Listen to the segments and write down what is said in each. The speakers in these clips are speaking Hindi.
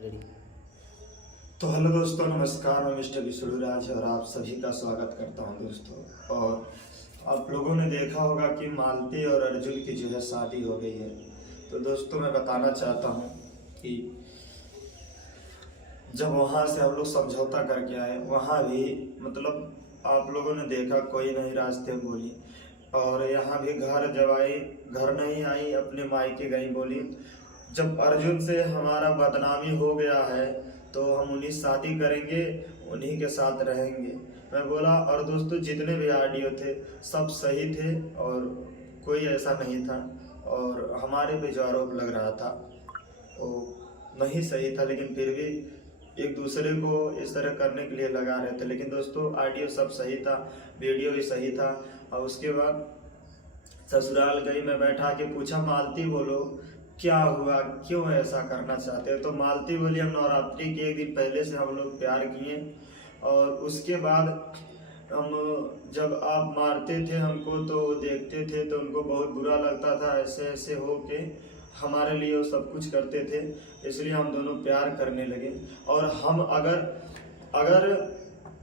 रेडी। तो हेलो दोस्तों, नमस्कार। मैं मिस्टर विष्णुराज और आप सभी का स्वागत करता हूं दोस्तों। और आप लोगों ने देखा होगा कि मालती और अर्जुन की जो है शादी हो गई है। तो दोस्तों मैं बताना चाहता हूं कि जब वहां से हम लोग समझौता करके आए, वहां भी मतलब आप लोगों ने देखा कोई नहीं रास्ते में बोली, और यहाँ भी घर जब आई, घर नहीं आई, अपने मायके गई बोली। जब अर्जुन से हमारा बदनामी हो गया है तो हम उन्हीं से शादी करेंगे, उन्हीं के साथ रहेंगे। मैं बोला, और दोस्तों जितने भी ऑडियो थे सब सही थे और कोई ऐसा नहीं था। और हमारे पे जो आरोप लग रहा था वो नहीं सही था, लेकिन फिर भी एक दूसरे को इस तरह करने के लिए लगा रहे थे। लेकिन दोस्तों ऑडियो सब सही था, वीडियो भी सही था। और उसके बाद ससुराल गई, मैं बैठा के पूछा, मालती बोलो क्या हुआ, क्यों ऐसा करना चाहते हो? तो मालती बोली, हम नवरात्रि के एक दिन पहले से हम लोग प्यार किए, और उसके बाद हम जब आप मारते थे हमको तो देखते थे तो उनको बहुत बुरा लगता था। ऐसे ऐसे हो के हमारे लिए वो सब कुछ करते थे, इसलिए हम दोनों प्यार करने लगे। और हम अगर अगर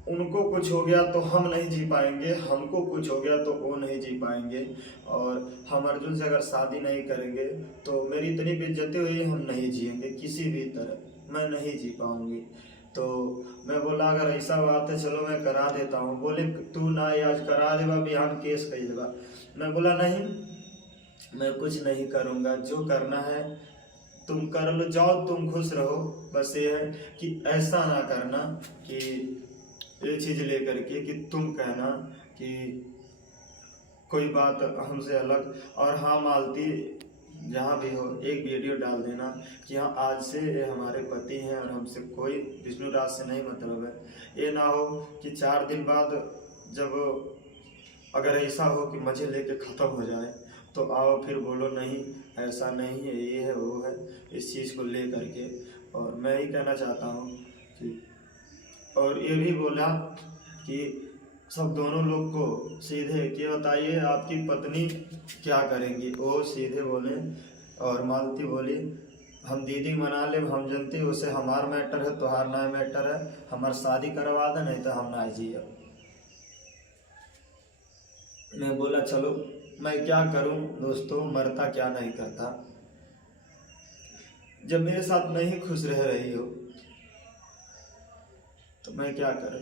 उनको कुछ हो गया तो हम नहीं जी पाएंगे, हमको कुछ हो गया तो वो नहीं जी पाएंगे। और हम अर्जुन से अगर शादी नहीं करेंगे तो मेरी इतनी बेइज्जती हुई, हम नहीं जिएंगे किसी भी तरह, मैं नहीं जी पाऊंगी। तो मैं बोला, अगर ऐसा बात है चलो मैं करा देता हूँ। बोले तू ना आज करा देगा, बिहान केस कर देगा। मैं बोला नहीं, मैं कुछ नहीं करूँगा, जो करना है तुम कर लो, जाओ तुम खुश रहो। बस ये है कि ऐसा ना करना कि ये चीज़ लेकर के कि तुम कहना कि कोई बात हमसे अलग। और हाँ मालती, जहाँ भी हो एक वीडियो डाल देना कि हाँ आज से ये हमारे पति हैं और हमसे कोई विष्णुराज से नहीं मतलब है। ये ना हो कि 4 दिन बाद जब अगर ऐसा हो कि मजे लेके ख़त्म हो जाए तो आओ फिर बोलो नहीं ऐसा नहीं है, ये है वो है, इस चीज़ को ले करके। और मैं ही कहना चाहता हूँ कि, और ये भी बोला कि सब दोनों लोग को सीधे कि बताइए आपकी पत्नी क्या करेंगी। वो सीधे बोले, और मालती बोली, हम दीदी मना ले, हम जनती उसे हमार मैटर है, तोहार ना मैटर है, हमार शादी करवा दे, नहीं तो हम ना जिए। मैं बोला चलो मैं क्या करूं दोस्तों, मरता क्या नहीं करता। जब मेरे साथ नहीं खुश रह रही हो तो मैं क्या करूं।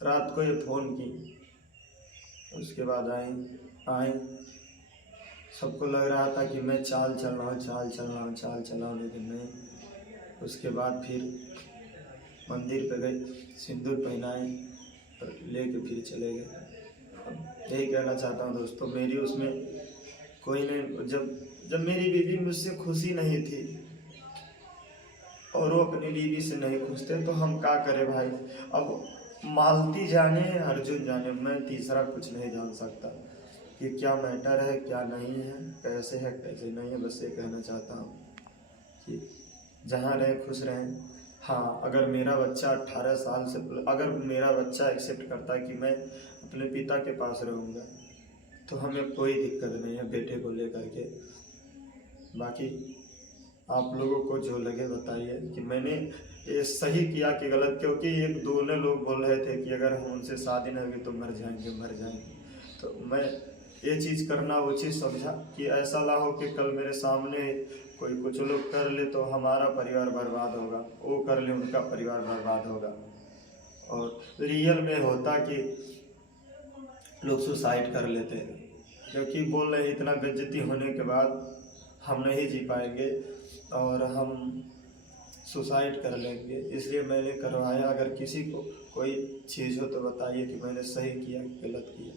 रात को ये फ़ोन की, उसके बाद आई सबको लग रहा था कि मैं चाल चल रहा हूँ, लेकिन नहीं। उसके बाद फिर मंदिर पे गई, सिंदूर पहनाए और लेके फिर चले गए। यही कहना चाहता हूँ दोस्तों, मेरी उसमें कोई नहीं। जब मेरी बीवी मुझसे खुशी नहीं थी और वो अपनी बीवी से नहीं खुश थे तो हम क्या करें भाई। अब मालती जाने अर्जुन जाने, मैं तीसरा कुछ नहीं जान सकता कि क्या मैटर है क्या नहीं है, कैसे है कैसे नहीं है। बस ये कहना चाहता हूँ कि जहाँ रहे खुश रहें। हाँ, अगर मेरा बच्चा 18 साल से, अगर मेरा बच्चा एक्सेप्ट करता है कि मैं अपने पिता के पास रहूँगा तो हमें कोई दिक्कत नहीं है बेटे को लेकर के। बाकी आप लोगों को जो लगे बताइए कि मैंने ये सही किया कि गलत, क्योंकि एक दोनों लोग बोल रहे थे कि अगर हम उनसे शादी नहीं होगी तो मर जाएंगे। तो मैं ये चीज़ करना उचित समझा कि ऐसा ना हो कि कल मेरे सामने कोई कुछ लोग कर ले तो हमारा परिवार बर्बाद होगा, वो कर ले उनका परिवार बर्बाद होगा। और रियल में होता कि लोग सुसाइड कर लेते हैं, क्योंकि बोल रहे इतना बेइज्जती होने के बाद हम नहीं जी पाएंगे और हम सुसाइड कर लेंगे। इसलिए मैंने करवाया। अगर किसी को कोई चीज़ हो तो बताइए कि मैंने सही किया कि गलत किया।